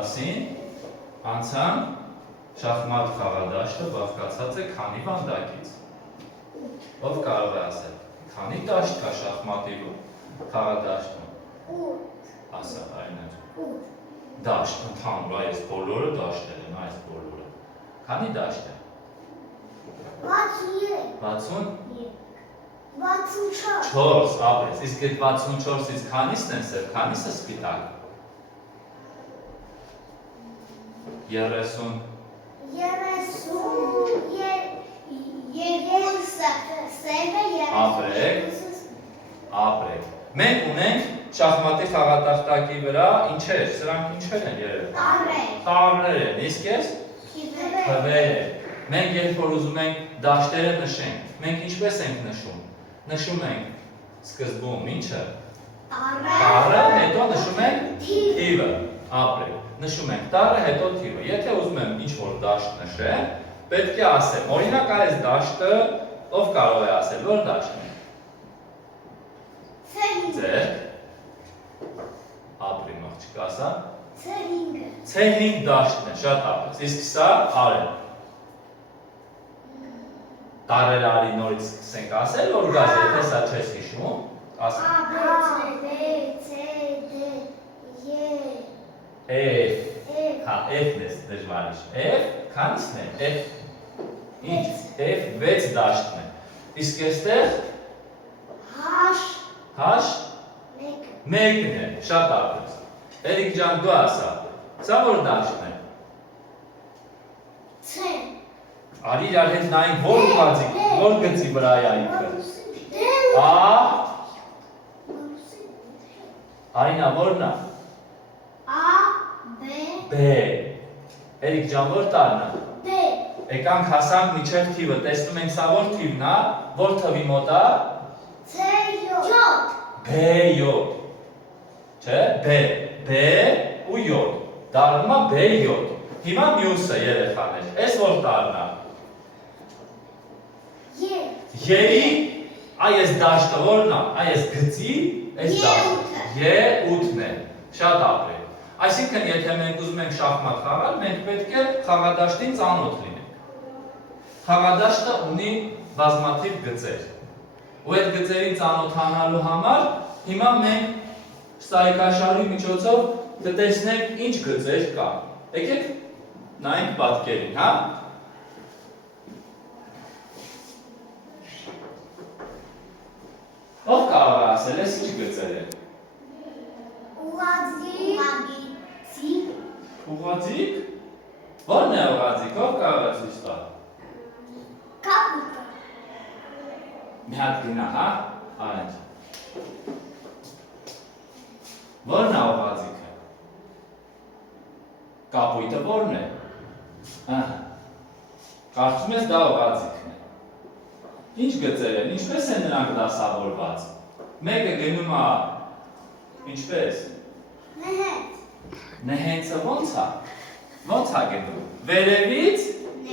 Ասին անցան շախմատ խաղադաշտը բաղկացած է քանի վանդակից։ Ով կարող է ասել, քանի դաշտ կա շախմատի խաղադաշտում։ Ասա, այներ։ Դաշտ, ընդհանուր, այս բոլորը դաշտեր են, այս բոլորը։ Քանի դաշտ է։ 64 ապրես, իսկ այդ 64-ից քանիսն են սև, քանիսը սպիտակ։ 30 ապրեք։ Մենք ունենք շախմատի խաղատախտակի վրա ինչեր, սրանք ինչեր են երևում։ Տառեր են, իսկ ես թվեր են։ Մենք երբ որ ուզում ենք դաշտերը նշենք, մենք ինչպես ենք նշում։ Նշում ենք սկզբում ինչը։ Տառը, հետո նշում ենք թիվը, ապրեք։ Նշում ենք տառը, հետո թիվը։ Եթե ուզում եմ ինչ-որ դաշտ նշեմ, պետք է ասեմ, օրինակ այս դաշտը ով կարող է ասել, որ դաշտն է։ Ձեր ապրիմ աղջիկ ասա։ C5 դաշտն է, շատ ապրես, իսկ սա արեն։ Տառեր արի նորից սկսենք ասել, որ գազ, եթե սա չես հիշում, ասեմ։ F, հա, F-ն ես դժվարիշ, F, քանիսն է, F, ինչ, F 6 դաշտն է, իսկ եստեղ, H, մեկն է, շատ ապրես, Էրիկ ջան դու ասա, սա որ դաշտն է, Արի իրար հետ նայենք, որ ուղղաձիք, որ գծի վրա է այնքը։ Արինա, որն է։ B։ Էրիկ ջան, որ տարն է։ B։ Եկանք հասանք միջև թիվը, տեսնում ենք սա որ թիվն է, որ թվի մոտ է։ B7։ Չէ, B ու 7։ Դառնում է B7։ Հիմա մյուսը երեխաներ, այս որ տարն է։ Ե-ի, այս դաշտը որն է, այս գծի, այս դաշտը, Ե8-ն է, շատ ապրեք։ Այսինքն, եթե մենք ուզում ենք շախմատ խաղալ, մենք պետք է խաղադաշտին ծանոթ լինենք։ Խաղադաշտը ունի բազմաթիվ գծեր։ Ու այդ գծերին ծանոթանալու համար, հիմա մենք սայկաշարի միջոցով կտեսնենք ինչ գծեր կա։ Եկեք նայենք պատկերին, հա։ Ով կարող է ասել, ես ինչ գծեր է։ Ուղղաձիգ։ Որն է ուղղաձիգ, ով կարող է ցույց տալ։ Կապույտը։ Մի հատ գնա, հա, արենց։ Որն է ուղղաձիգը։ Կապույտը որն է։ Կարծում ես դա ուղղաձիգն է։ Ինչ գծեր են, ինչպես են նրանք դասավորված։ Մեկը գնում է ինչպես։ Նեհենցը ոնց է։ Ոնց է գնում։ Վերևից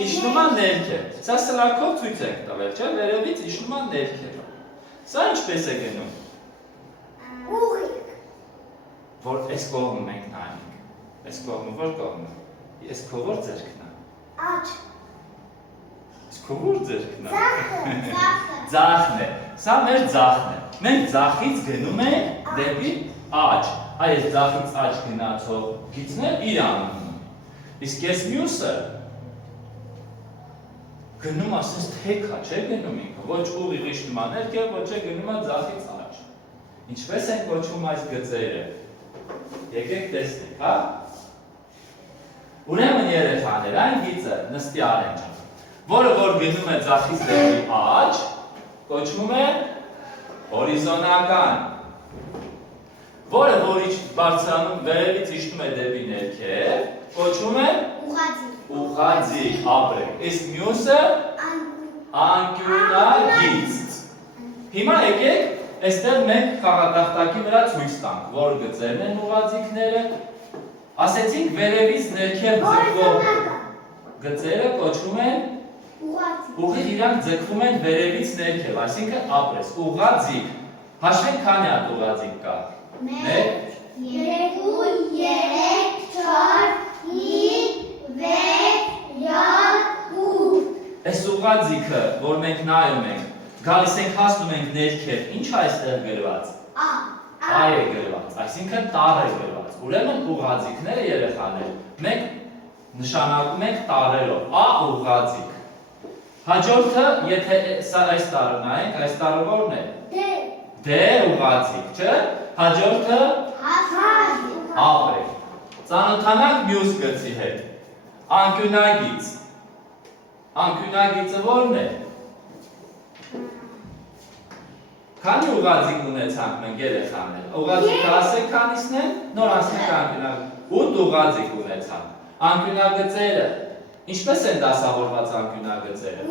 իջնում է ներքև։ Սա սլաքով ցույց ենք տվել, չէ՞, վերևից իջնում է ներքև։ Սա ինչպես է գնում։ Ուղիղ։ Որ այս կողմը մենք նայենք։ Այս կողմը որ կողմն է։ Այս քո որ ձեռքն է։ Աջ։ Այս քո որ ձեռքն է։ Ձախը։ Ձախն է։ Սա մեր ձախն է։ Մենք ձախից գնում ենք դեպի աջ։ Այս ձախից աջ գնացող գիծն է իր անունն ունի։ Իսկ այս մյուսը գնում ասես թեք է, չէ՞ գնում ինքը, ոչ ուղիղ իջնում է ներքև, ոչ է գնում է ձախից աջ։ Ինչպես են կոչվում այս գծերը։ Եկեք տեսնենք, հա։ Ուրեմն երեխաներ, այն գիծը նստի Արեն ջան, որը որ գնում է ձախից դեպի աջ, կոչվում է հորիզոնական։ Որը որ բարձրանում վերևից իջնում է դեպի ներքև, կոչվում է ուղղաձիգ, ապրեք։ Իսկ մյուսը անկյունագիծ։ Հիմա եկեք այստեղ մենք խաղատախտակի վրա ցույց տանք, որ գծերն են ուղղաձիգները։ Ասեցինք վերևից ներքև ձգվող գծերը կոչվում են ուղիղ, իրանք ձգվում են վերևից ներքև, այսինքն ապրես, ուղղաձիգ։ Հաշվենք քանի հատ ուղղաձիգ կա։ 1, 2, 3, 4 ուղղաձիգը, որ մենք նայում ենք, գալիս ենք հասնում ենք ներքև, ինչ է այստեղ գրված։ Ա է գրված, այսինքն տառ է գրված։ Ուրեմն ուղղաձիգները երեխաներ, մենք նշանակում ենք տառերով, ա ուղղաձիգ։ Հաջորդը, եթե այս տառը նայենք, այս տառը որն է։ Դե ուղղաձիգ, չէ՞։ Հաջորդը ապրեք։ Ծանոթանանք մյուս գծի հետ։ Անկյունագիծ։ Անկյունագիծը որն է։ Քանի ուղղաձիգ ունեցանք մենք երեխաներ։ Ուղղաձիգը ասեք քանիսն են, նոր ասենք անկյունագիծ։ 8 ուղղաձիգ ունեցանք։ Անկյունագծերը ինչպես են դասավորված անկյունագծերը։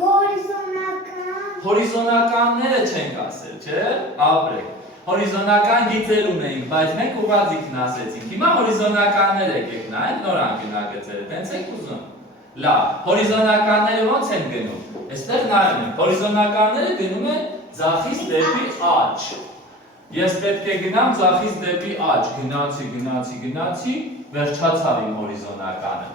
Հորիզոնականները չենք ասել, չէ՞։ Ապրեք։ Հորիզոնական գիծեր ունեինք, բայց մենք ուղղաձիգն ասեցինք։ Հիմա հորիզոնականներ եկեք նայենք նոր անկյունագծերը, տենց եք ուզում։ Լավ, հորիզոնականները ոնց են գնում։ Այստեղ նայում ենք, հորիզոնականները գնում են ձախից դեպի աջ։ Ես պետք է գնամ ձախից դեպի աջ, գնացի, վերջացավ իմ հորիզոնականը։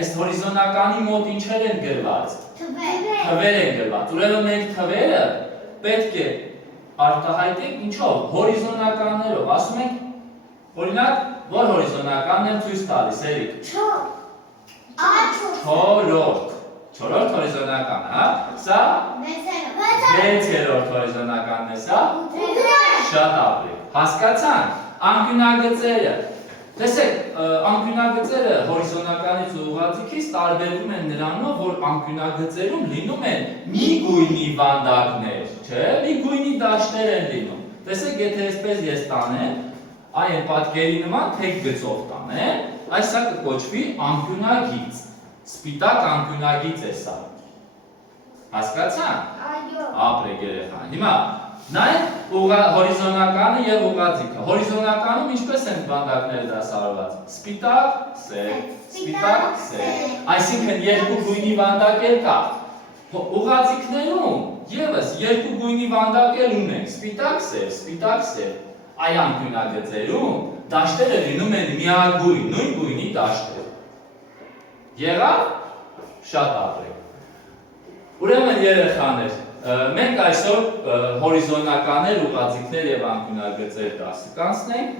Այս հորիզոնականի մոտ ինչեր են գրված։ Թվեր են գրված։ Ուրեմն մենք թվերը պետք է արտահայտենք ինչով, հորիզոնականներով, ասում ենք, օրինակ, որ հորիզոնականն եմ ցույց տալիս, Էրիկ։ Չորրորդ հորիզոնական, հա։ Սա 6-րդ հորիզոնականն է, սա շատ ապրի։ Հասկացանք, անկյունագծերը։ Տեսեք, անկյունագծերը հորիզոնականից ու ուղղաձիգից տարբերվում են նրանով, որ անկյունագծերում լինում են մի գույնի վանդակներ, չէ՞, մի գույնի դաշտեր են լինում։ Տեսեք, եթե այսպես ես տանեմ, այն պատկերի նման թեք գծով տանեմ, այս սա կկոչվի անկյունագիծ։ Սպիտակ անկյունագիծ է սա։ Հասկացանք։ Ապրեք երեխան։ Հիմա նայեք հորիզոնականը եւ ուղղաձիգը։ Հորիզոնականում ինչպես են վանդակները դասավորված։ Սպիտակ, սև։ Այսինքն երկու գույնի վանդակ էլ կա։ Ուղղաձիգներում եւս երկու գույնի վանդակ էլ ունենք։ Սպիտակ, սև։ Այ անկյունագծերում դաշտերը լինում են միագույն, նույն գույնի դաշտեր։ Եղավ։ Շատ ապրեք։ Ուրեմն երեխաներ, մենք այսօր հորիզոնականներ, ուղղաձիգներ եւ անկյունագծեր դասը կանցնենք,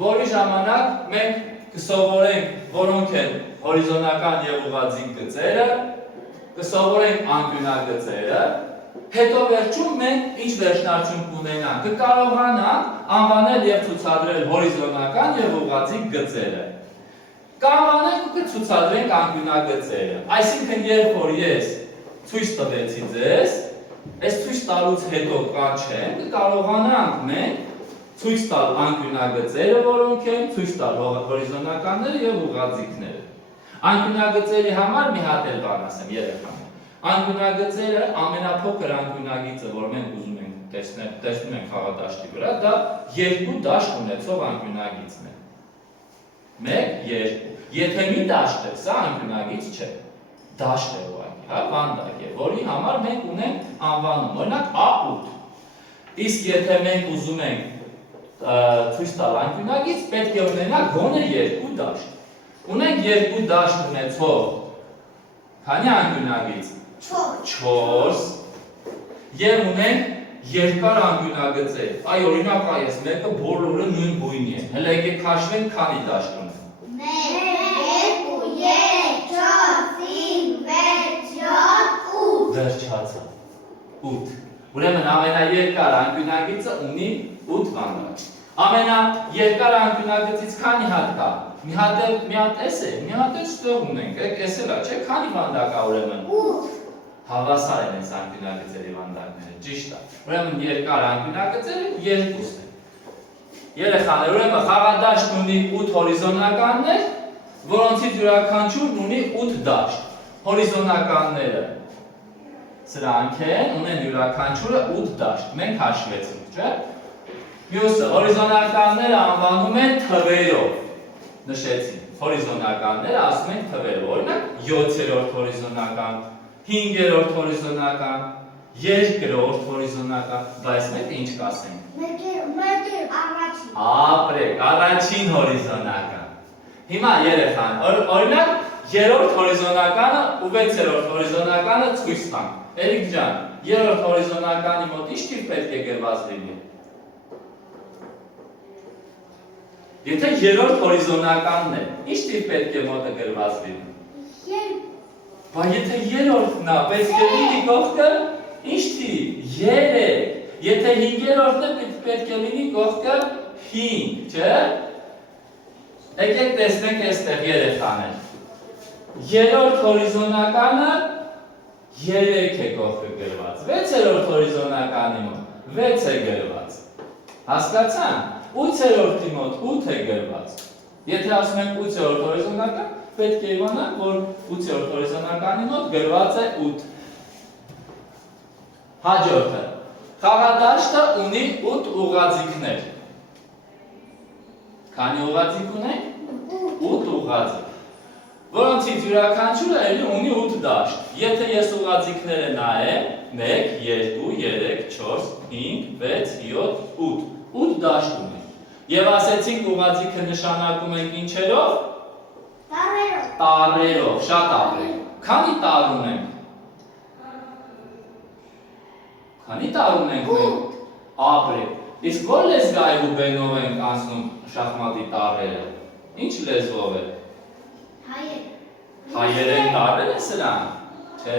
որի ժամանակ մենք կսովորենք որոնք են հորիզոնական եւ ուղղաձիգ գծերը, կսովորենք անկյունագծերը, հետո վերջում մենք ինչ վերջնարդյուն կունենանք, կկարողանանք անվանել եւ ցուցադրել հորիզոնական եւ ուղղաձիգ գծերը։ Կանվանենք ու կցուցադրենք անկյունագծերը։ Այսինքն երբ որ ես ցույց տվեցի ձեզ, այս ցույց տալուց հետո կանչեմ, կկարողանանք մենք ցույց տալ անկյունագծերը, որոնք են, ցույց տալ հորիզոնականները եւ ուղղաձիգները։ Անկյունագծերի համար մի հատ էլ բան ասեմ երեխաներ։ Անկյունագծերը ամենափոքր անկյունագիծը, որ մենք ուզում ենք տեսնում ենք խաղադաշտի վրա, դա երկու դաշտ ունեցող անկյունագիծն է։ 1, 2։ Եթե մի դաշտ է, սա անկյունագիծ չէ։ Դաշտ է ուղղակի, հա, վանդակ է, որի համար մենք ունենք անվանում, օրինակ A8։ Իսկ եթե մենք ուզում ենք ցույց տալ անկյունագիծ, պետք է ունենանք գոնե 2 դաշտ։ Ունենք 2 դաշտ ունեցող քանի անկյունագիծ։ 4։ Եվ ունենք երկար անկյունագծեր։ Այ օրինակ այս մեկը բոլորը նույն գույնի են։ Հələ եկեք քաշվենք քանի դաշտ ունենք։ 1, 2, 3, 4, 5, 6, 7, 8։ Վերջացավ։ 8։ Ուրեմն ամենաերկար անկյունագիծը ունի 8 վանդակ։ Ամենաերկար անկյունագծից քանի հատ կա։ Մի հատ էս է, մի հատ էլ ստեղ ունենք, էս էլա, չէ՞, քանի վանդակ ա ուրեմն։ 8։ Հավասար են այս անկյունագծերի վանդակները, ճիշտ է։ Ուրեմն երկար անկյունագծերը 2-ն են։ Երեխաներ, ուրեմն խաղադաշտն ունի 8 հորիզոնականներ, որոնցից յուրաքանչյուրն ունի 8 դաշտ։ Հորիզոնականները սրանք են, ունեն յուրաքանչյուրը 8 դաշտ։ Մենք հաշվեցինք, չէ՞։ Մյուսը հորիզոնականները անվանում են թվերով։ Նշեցինք, հորիզոնականները ասում են թվերով, օրինակ 7-րդ հորիզոնական, 5-րդ հորիզոնական, 2-րդ հորիզոնական, բայց մենք ինչ կասենք։ Առաջին։ Ապրեք, առաջին հորիզոնական։ Հիմա երեխան, օրինակ երրորդ հորիզոնականը ու 6-րդ հորիզոնականը ցույց տանք։ Էրիկ ջան, երրորդ հորիզոնականի մոտ ինչ թիվ պետք է գրված լինի։ Եթե երրորդ հորիզոնականն է, ինչ թիվ պետք է մոտը գրված լինի։ Բայց եթե երրորդն է, պետք է լինի կողքը ինչ թիվ 3։ Եթե 5-րդն է, պետք է լինի կողքը 5, չէ՞։ Եկեք տեսնենք այստեղ երեխաներ։ Երրորդ հորիզոնականը 3 է կողքը գրված։ 6-րդ հորիզոնականի մոտ 6 է գրված։ Հասկացա՞ն։ 8-րդի մոտ 8 է գրված։ Եթե ասում ենք 8-րդ հորիզոնական, պետք է իմանանք, որ 8-րդ հորիզոնականի մոտ գրված է 8։ Հաջորդը։ Խաղադաշտը ունի 8 ուղղաձիգներ։ Քանի ուղղաձիգ ունենք։ 8 ուղղաձիգ։ Որոնցից յուրաքանչյուրը էլի ունի 8 դաշտ։ Եթե ես ուղղաձիգները նայեմ, 1, 2, 3, 4, 5, 6, 7, 8։ 8 դաշտ ունի։ Եվ ասեցինք ուղղաձիգը նշանակում ենք ինչերով։ Տարրերով։ Տարրերով, շատ ապրեք։ Քանի տառ ունենք։ Քանի տառ ունենք մենք։ Ապրեք։ Իսկ որ լեզվայով ու բենով ենք անցնում շախմատի տառերը։ Ինչ լեզվով է։ Հայեր։ Հայերեն տառեր է սրան։ Չէ,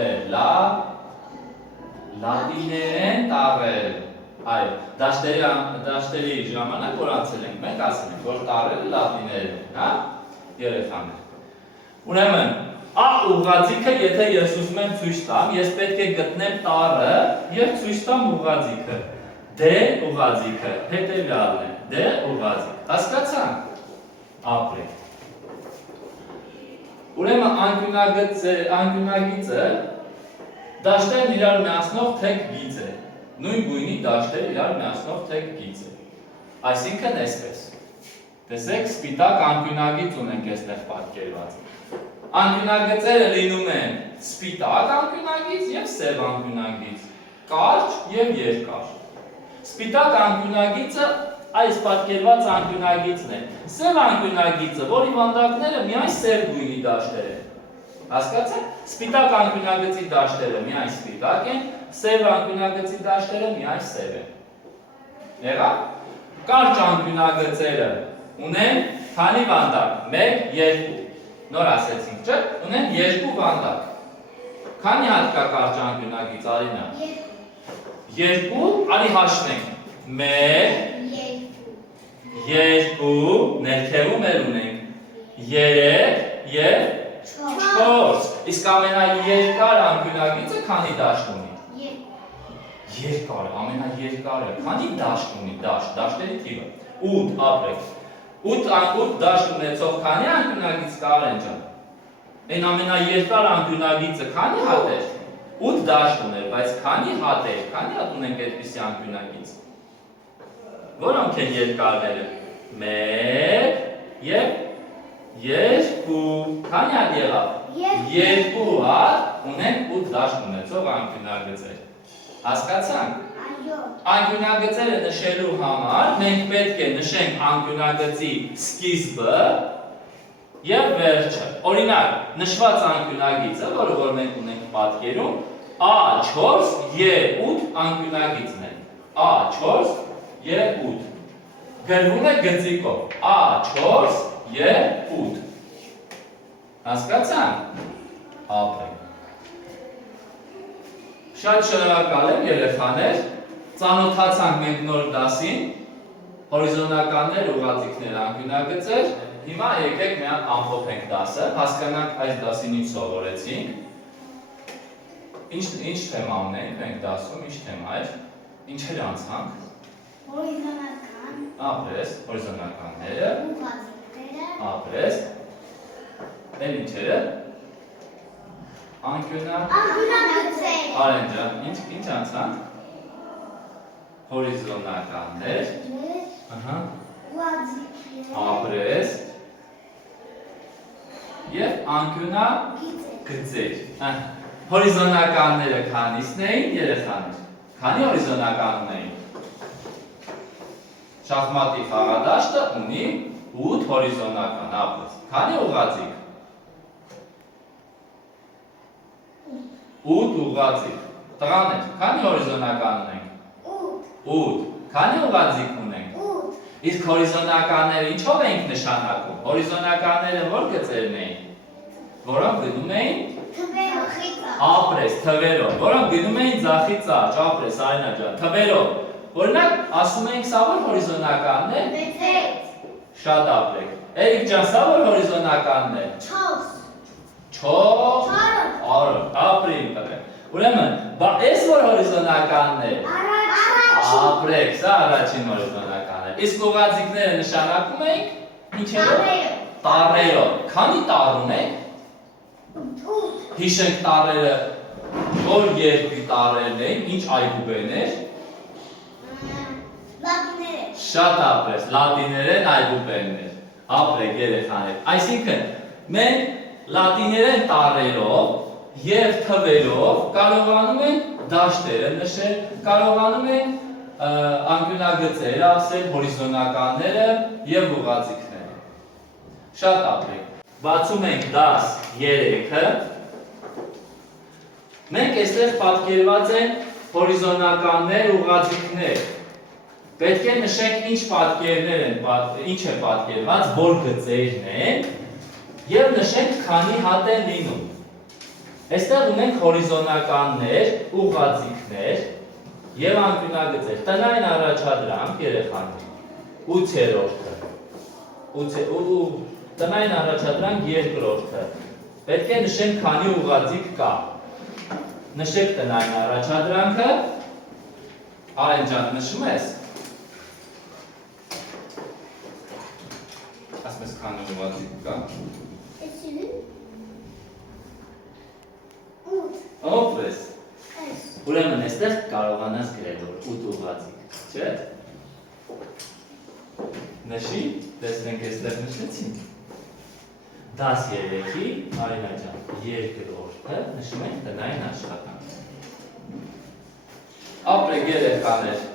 լատիներեն տառեր։ Այո, դաշտերի ժամանակ որ անցել ենք, մենք ասել ենք, որ տառերը լատիներ են, հա, երեխաներ։ Ուրեմն, A ուղղաձիգը, եթե ես ուզում եմ ցույց տամ, ես պետք է գտնեմ տառը եւ ցույց տամ ուղղաձիգը։ D ուղղաձիգը հետեւյալն է, D ուղղաձիգ։ Հասկացանք։ Ապրեք։ Ուրեմն անկյունագիծը դաշտերն իրար միացնող թեք գիծ է։ Նույն գույնի դաշտերը իրար միացնող թեք գիծ է։ Այսինքն այսպես։ Տեսեք, սպիտակ անկյունագիծ ունենք այստեղ պատկերված։ Անկյունագծերը լինում են սպիտակ անկյունագիծ եւ սև անկյունագիծ, կարճ եւ երկար։ Սպիտակ անկյունագիծը այս պատկերված անկյունագիծն է։ Սև անկյունագիծը, որի վանդակները միայն սև գույնի դաշտեր են։ Հասկացա՞ք։ Սպիտակ անկյունագծի դաշտերը միայն սպիտակ են, սև անկյունագծի դաշտերը միայն սև են։ Եղավ։ Կարճ անկյունագծերը ունեն քանի վանդակ։ 1, 2։ Նոր ասեցինք, չէ՞։ Ունեն 2 վանդակ։ Քանի հատ կա կարճ անկյունագիծ, Արինա։ 2, արի հաշվենք։ 1, 2, ներքևում էլ ունենք 3 եւ 4։ Իսկ ամենաերկար անկյունագիծը քանի դաշտ ունի։ Երկար, ամենաերկարը քանի դաշտ ունի, դաշտերի թիվը։ 8, ապրեք։ 8 դաշտ ունեցող քանի անկյունագիծ կա Արեն ջան։ Այն ամենաերկար անկյունագիծը քանի հատ է։ 8 դաշտ ուներ, բայց քանի հատ է, քանի հատ ունենք այդպիսի անկյունագիծ։ Որոնք են երկարները։ 1 եւ 2, քանի հատ եղավ։ 2 հատ ունենք 8 դաշտ ունեցող անկյունագծեր։ Հասկացանք։ Անկյունագծերը նշելու համար մենք պետք է նշենք անկյունագծի սկիզբը եւ վերջը։ Օրինակ, նշված անկյունագիծը, որը որ մենք ունենք պատկերում, A4 E8 անկյունագիծն է։ A4 E8 գրվում է գծիկով A4 E8։ Հասկացանք։ Ապրենք։ Շատ շնորհակալ եմ երեխաներ, ծանոթացանք մենք նոր դասին, հորիզոնականներ, ուղղաձիգներ, անկյունագծեր։ Հիմա եկեք մի հատ ամփոփենք դասը, հասկանանք այս դասին ինչ սովորեցինք։ Ինչ թեմա ունենք մենք դասում, ինչ թեմա էր, ինչեր անցանք։ Հորիզոնական։ Ապրես, հորիզոնականները։ Ուղղաձիգները։ Ապրես։ Էլ ինչերը։ Անկյունագծեր։ Արեն ջան, ինչ անցանք։ Հորիզոնականներ։ Ահա։ Ուղղաձիգներ։ Ապրես։ Եվ անկյունագծեր։ Հորիզոնականները քանիսն էին, երեխաներ։ Քանի հորիզոնական ունեին։ Շախմատի խաղադաշտը ունի 8 հորիզոնական, ապրես։ Քանի ուղղաձիգ։ 8 ուղղաձիգ։ Տղաներ, քանի հորիզոնական ունենք։ 8։ Քանի ուղղաձիգ ունենք։ 8 Իսկ հորիզոնականները ինչով ենք նշանակում։ Հորիզոնականները որ գծերն էին, որոնք գնում էին ապրես թվերով, որոնք գնում էին ձախից աջ, ապրես Արինա ջան, թվերով։ Օրինակ, ասում ենք սա որ հորիզոնականն է։ 6 Շատ ապրեք։ Էրիկ ջան, սա որ հորիզոնականն է։ 4 Արո, ապրին տղե։ Ուրեմն, բա այս որ հորիզոնականն է։ Ապրեք, սա առաջին հորիզոնականն է։ Իսկ ուղղաձիգները նշանակում ենք ինչերով։ Տառերով։ Քանի տառ ունենք։ 8 Հիշենք տառերը, որ երկրի տառերն էին, ինչ այբուբեներ։ Լատիները Շատ ապրես, լատիներեն այբուբերներ, ապրեք երեխաներ։ Այսինքն, մենք լատիներեն տառերով և թվերով կարողանում ենք դաշտերը նշել, կարողանում ենք անկյունագծերը ասել, հորիզոնականները և ուղղաձիգները։ Շատ ապրեք։ Բացում ենք 10-3-ը։ Մենք այստեղ պատկերված են հորիզոնականներ, ուղղաձիգներ։ Պետք է նշենք ինչ պատկերներ են, ինչ է պատկերված, որ գծերն են և նշենք քանի հատ են լինում։ Այստեղ ունենք հորիզոնականներ, ուղղաձիգներ և անկյունագծեր։ Տնային առաջադրանք երեխաներ, 8-րդը, տնային առաջադրանք 2-րդը։ Պետք է նշենք քանի ուղղաձիգ կա։ Նշեք տնային առաջադրանքը, Արեն ջան, նշում ես։ Ասում ես քանի ուղղաձիգ կա։ Օպրես։ Ուրեմն այստեղ կարողանաս գրել որ 8 ուղղաձիգ, չէ՞։ Նշի, տեսնենք այստեղ նշեցին։ 10-3-ի, Արինա ջան, 2-րդը նշում ենք տնային աշխատանք։ Ապրեք երեխաներ։